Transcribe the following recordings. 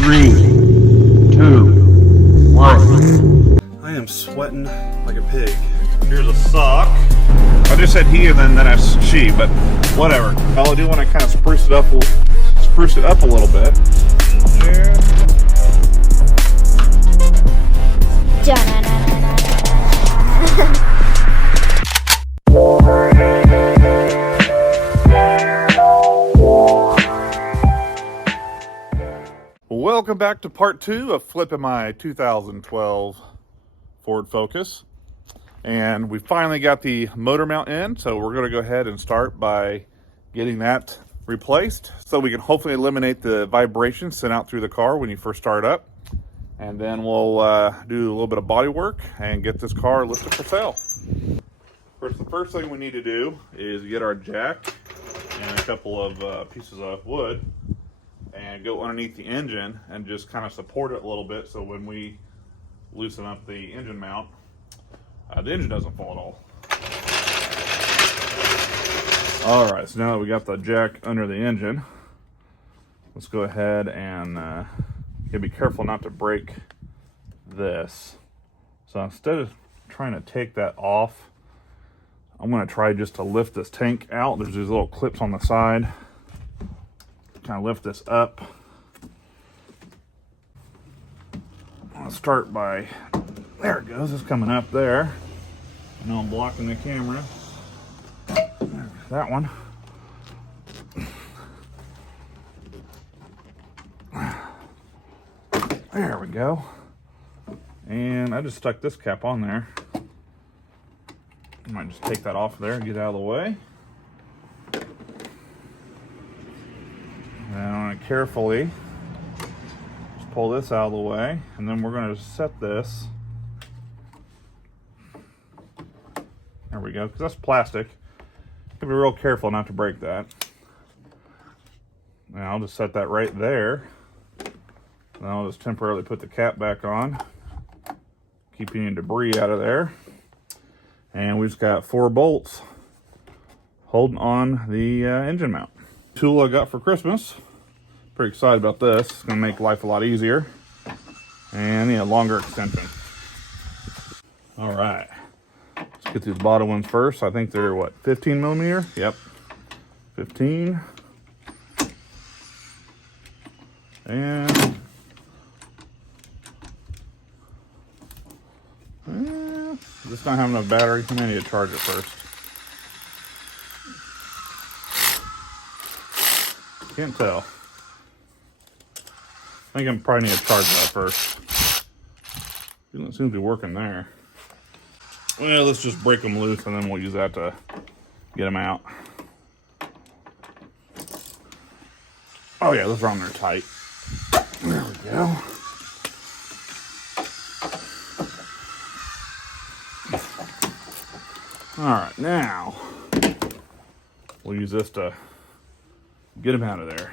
3, 2, 1. I am sweating like a pig. Here's a sock. I just said he and then that's she, but whatever. All I do want to kind of spruce it up a little bit. Welcome back to part 2 of flipping my 2012 Ford Focus. And we finally got the motor mount in, so we're going to go ahead and start by getting that replaced so we can hopefully eliminate the vibrations sent out through the car when you first start up. And then we'll do a little bit of body work and get this car listed for sale. The first thing we need to do is get our jack and a couple of pieces of wood and go underneath the engine and just kind of support it a little bit so when we loosen up the engine mount, the engine doesn't fall at all. Alright, so now that we got the jack under the engine, let's go ahead and be careful not to break this. So instead of trying to take that off, I'm going to try just to lift this tank out. There's these little clips on the side. Kind of lift this up. I'll start by, there it goes, it's coming up there. I know I'm blocking the camera. There's that one. There we go. And I just stuck this cap on there. I might just take that off there and get out of the way. And I want to carefully just pull this out of the way, and then we're going to set this. There we go, because that's plastic. Be real careful not to break that. Now I'll just set that right there. Then I'll just temporarily put the cap back on, keep any debris out of there. And we've just got 4 bolts holding on the engine mount. Tool I got for Christmas. Pretty excited about this. It's going to make life a lot easier. And a longer extension. All right. Let's get these bottom ones first. I think they're, what, 15 millimeter? Yep. 15. And just don't have enough battery. I need to charge it first. Can't tell. I think I probably need to charge that first. Doesn't seem to be working there. Well, let's just break them loose and then we'll use that to get them out. Oh yeah, those are on there tight. There we go. Alright, now we'll use this to get them out of there.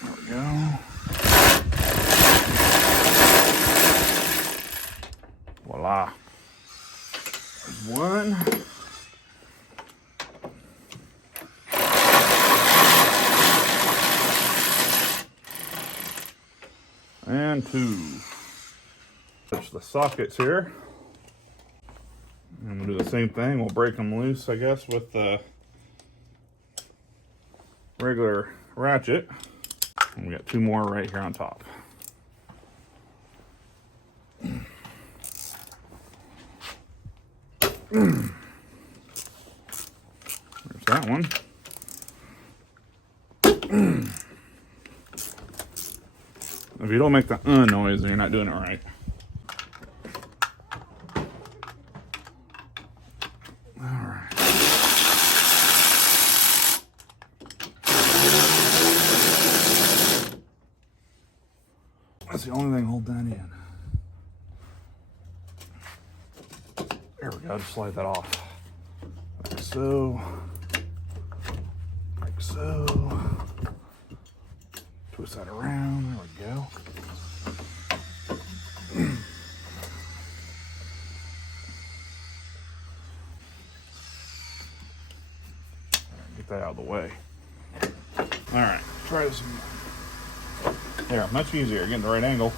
There we go. Voila. There's one. And 2. Touch the sockets here. And we'll do the same thing. We'll break them loose, I guess, with the regular ratchet. And we got 2 more right here on top. There's that one. If you don't make the noise, then you're not doing it right. Alright. That's the only thing holding that in. There we go, just slide that off. Like so. Like so. Twist that around, there we go. that out of the way. All right, try this. There, much easier, getting the right angle.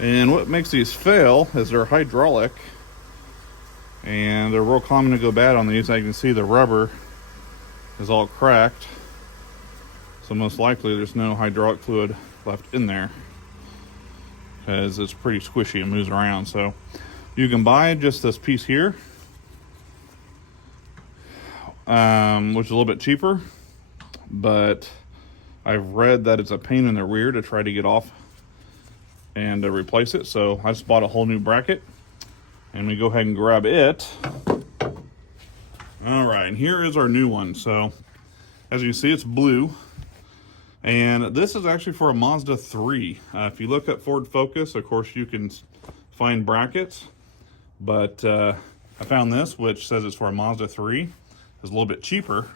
And what makes these fail is they're hydraulic, and they're real common to go bad on these. I can see the rubber is all cracked, so most likely there's no hydraulic fluid left in there, because it's pretty squishy and moves around. So you can buy just this piece here, which is a little bit cheaper, but I've read that it's a pain in the rear to try to get off and to replace it. So I just bought a whole new bracket, and we go ahead and grab it. All right, and here is our new one. So as you can see, it's blue, and this is actually for a Mazda 3. If you look at Ford Focus, of course, you can find brackets, but I found this, which says it's for a Mazda 3. It's a little bit cheaper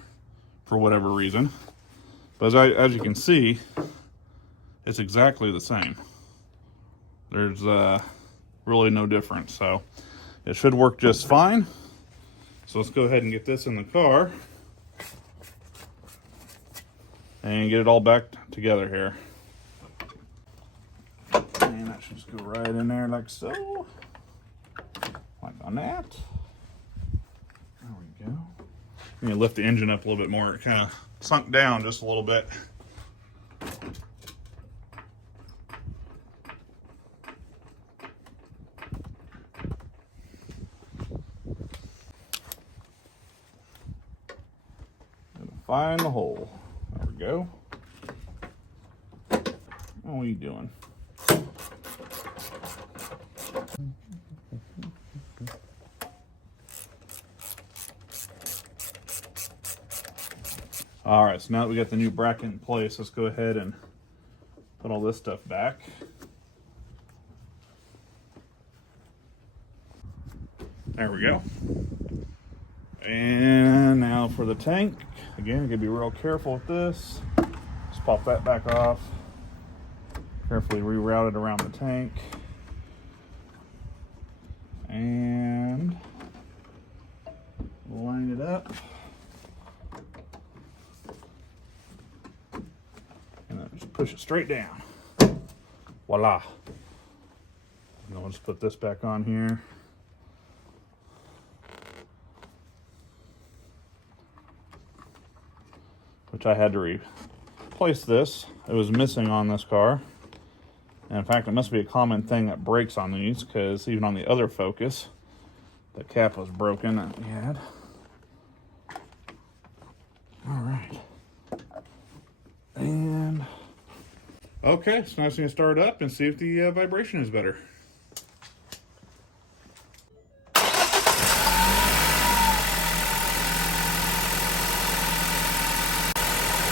for whatever reason, but as you can see, it's exactly the same. There's really no difference, so it should work just fine. So let's go ahead and get this in the car and get it all back together here. And that should just go right in there like so. Like on that. There we go. I'm gonna lift the engine up a little bit more. It kind of sunk down just a little bit. Find the hole. There we go. What are you doing? All right, so now that we got the new bracket in place, let's go ahead and put all this stuff back. There we go. And now for the tank. Again, you gotta be real careful with this. Just pop that back off. Carefully reroute it around the tank. And line it up. And then just push it straight down. Voila. And I'll just put this back on here. Which I had to replace this. It was missing on this car. And in fact, it must be a common thing that breaks on these, because even on the other Focus, the cap was broken that we had. All right. And okay, so now it's going to start up and see if the vibration is better.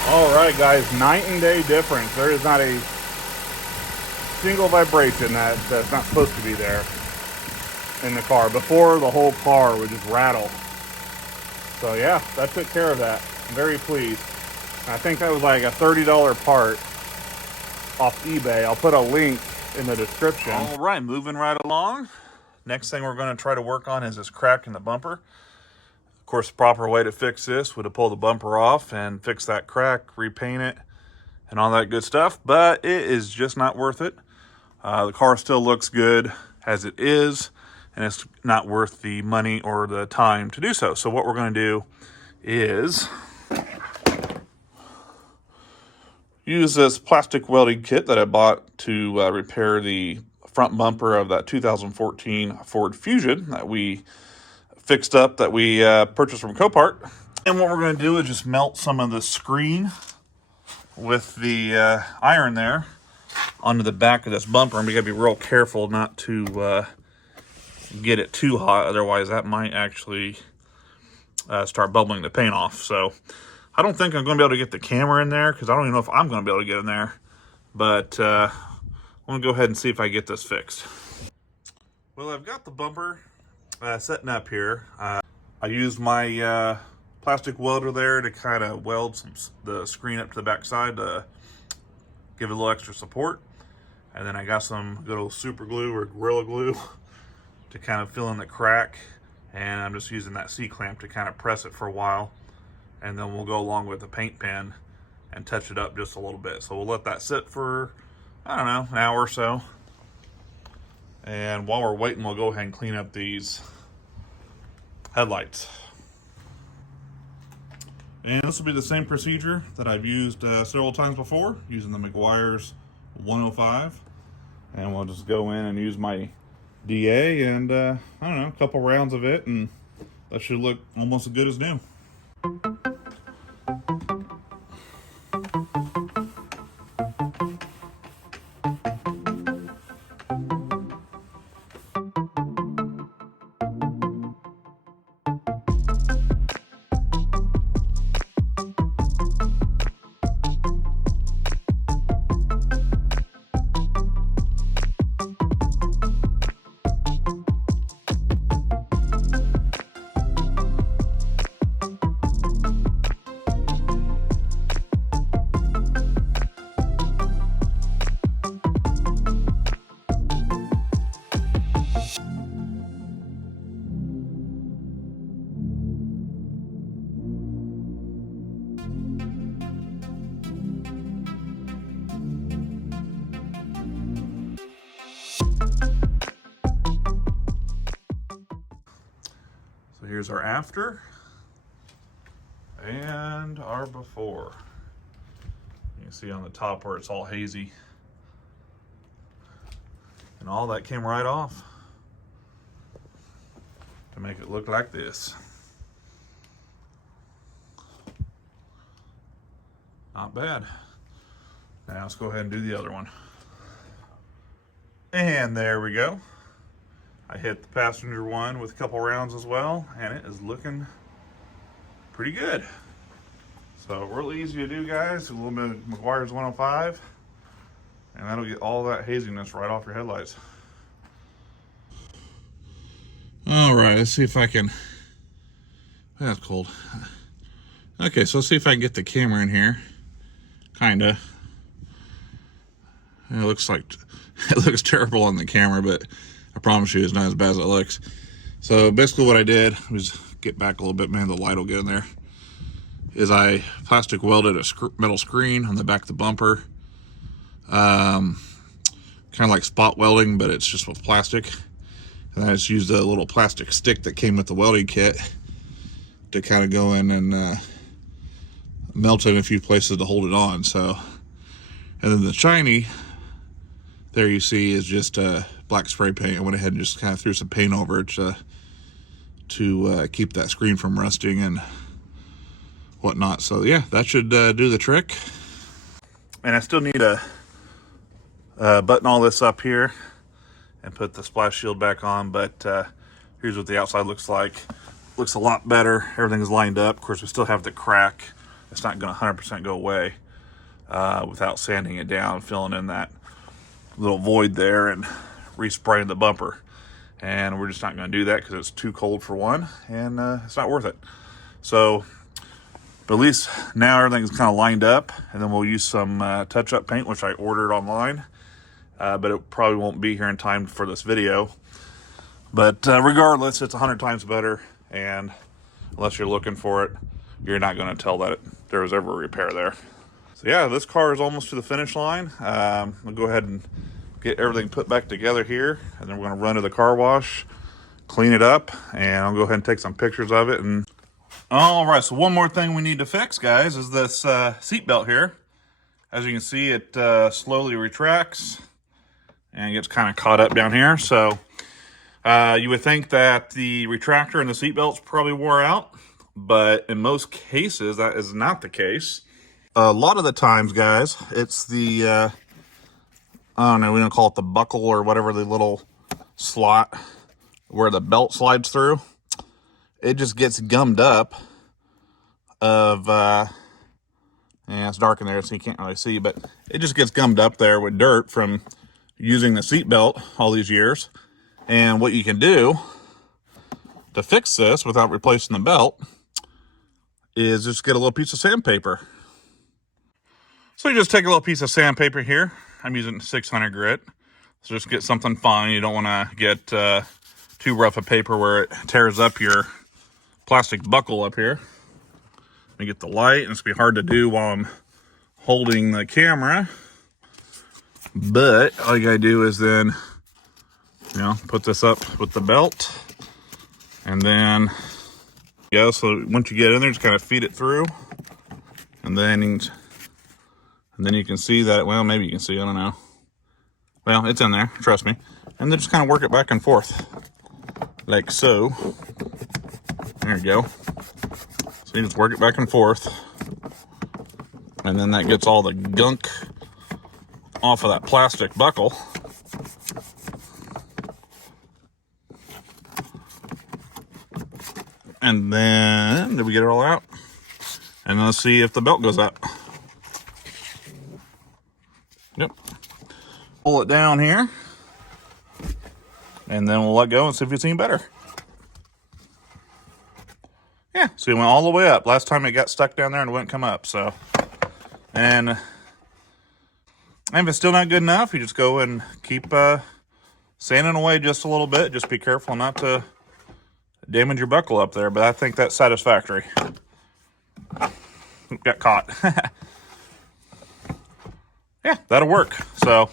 All right, guys, night and day difference. There is not a single vibration that's not supposed to be there in the car. Before, the whole car would just rattle. So yeah, that took care of that. I'm very pleased. I think that was like a $30 part off eBay. I'll put a link in the description. All right, moving right along. Next thing we're going to try to work on is this crack in the bumper. Of course, the proper way to fix this would to pull the bumper off and fix that crack, repaint it, and all that good stuff. But it is just not worth it. The car still looks good as it is, and it's not worth the money or the time to do so. So what we're going to do is use this plastic welding kit that I bought to repair the front bumper of that 2014 Ford Fusion that we fixed up, that we purchased from Copart. And what we're going to do is just melt some of the screen with the iron there onto the back of this bumper, and we got to be real careful not to get it too hot, otherwise that might actually start bubbling the paint off. So I don't think I'm going to be able to get the camera in there, because I don't even know if I'm going to be able to get in there, but I'm going to go ahead and see if I get this fixed. Well, I've got the bumper setting up here. I used my plastic welder there to kind of weld the screen up to the back side to give it a little extra support. And then I got some good old super glue or Gorilla Glue to kind of fill in the crack And I'm just using that C-clamp to kind of press it for a while. And then we'll go along with the paint pen and touch it up just a little bit. So we'll let that sit for, I don't know, an hour or so. And while we're waiting, we'll go ahead and clean up these headlights. And this will be the same procedure that I've used several times before, using the Meguiars 105. And we'll just go in and use my DA and, I don't know, a couple rounds of it, and that should look almost as good as new. So here's our after and our before. You can see on the top where it's all hazy. And all that came right off to make it look like this. Not bad. Now let's go ahead and do the other one. And there we go. I hit the passenger one with a couple rounds as well, and it is looking pretty good. So really easy to do, guys. A little bit of Meguiars 105, and that'll get all that haziness right off your headlights. All right, let's see if I can, that's cold. Okay, so let's see if I can get the camera in here. Kinda. It looks like, it looks terrible on the camera, but I promise you it's not as bad as it looks. So basically what I did was, get back a little bit, man, the light will get in there, is I plastic welded a metal screen on the back of the bumper. Kind of like spot welding, but it's just with plastic. And I just used a little plastic stick that came with the welding kit to kind of go in and melt it in a few places to hold it on. So, and then the shiny, there you see, is just black spray paint. I went ahead and just kind of threw some paint over it to keep that screen from rusting and whatnot. So yeah, that should do the trick. And I still need to button all this up here and put the splash shield back on, but here's what the outside looks like. Looks a lot better. Everything is lined up. Of course, we still have the crack. It's not going to 100% go away without sanding it down, filling in that little void there, and respraying the bumper. And we're just not going to do that because it's too cold for one, and it's not worth it. So, but at least now everything's kind of lined up, and then we'll use some touch-up paint, which I ordered online, but it probably won't be here in time for this video. But regardless, it's 100 times better, and unless you're looking for it, you're not going to tell that there was ever a repair there. So yeah, this car is almost to the finish line. We'll go ahead and get everything put back together here, and then we're going to run to the car wash, clean it up, and I'll go ahead and take some pictures of it. And all right, so one more thing we need to fix, guys, is this seat belt here. As you can see, it slowly retracts and gets kind of caught up down here. So you would think that the retractor and the seat belts probably wore out, but in most cases, that is not the case. A lot of the times, guys, it's the, I don't know, we don't call it the buckle or whatever, the little slot where the belt slides through. It just gets gummed up of, yeah, it's dark in there, so you can't really see, but it just gets gummed up there with dirt from using the seat belt all these years. And what you can do to fix this without replacing the belt is just get a little piece of sandpaper. So you just take a little piece of sandpaper here. I'm using 600 grit. So just get something fine. You don't want to get too rough a paper where it tears up your plastic buckle up here. Let me get the light, and it's gonna be hard to do while I'm holding the camera. But all you gotta do is then, put this up with the belt, and then so once you get in there, just kind of feed it through, and then you can see that. Well, maybe you can see. I don't know. Well, it's in there. Trust me. And then just kind of work it back and forth, like so. There you go. So you just work it back and forth, and then that gets all the gunk off of that plastic buckle. And then, did we get it all out? And let's see if the belt goes up. Yep. Pull it down here. And then we'll let go and see if it's any better. Yeah, so it went all the way up. Last time it got stuck down there and it wouldn't come up, so. And if it's still not good enough, you just go and keep sanding away just a little bit. Just be careful not to damage your buckle up there, but I think that's satisfactory. Got caught. Yeah, that'll work. So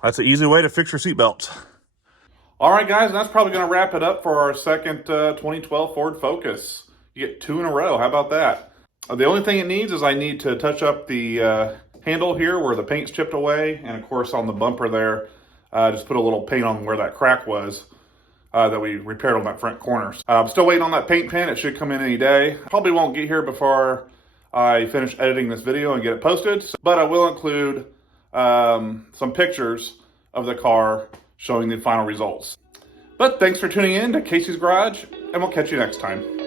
that's an easy way to fix your seatbelts. All right, guys, and that's probably going to wrap it up for our second 2012 Ford Focus. You get 2 in a row. How about that? The only thing it needs is I need to touch up the handle here where the paint's chipped away, and of course on the bumper there, just put a little paint on where that crack was that we repaired on that front corner. I'm still waiting on that paint pen. It should come in any day. Probably won't get here before I finish editing this video and get it posted, but I will include some pictures of the car showing the final results. But thanks for tuning in to Casey's Garage, and we'll catch you next time.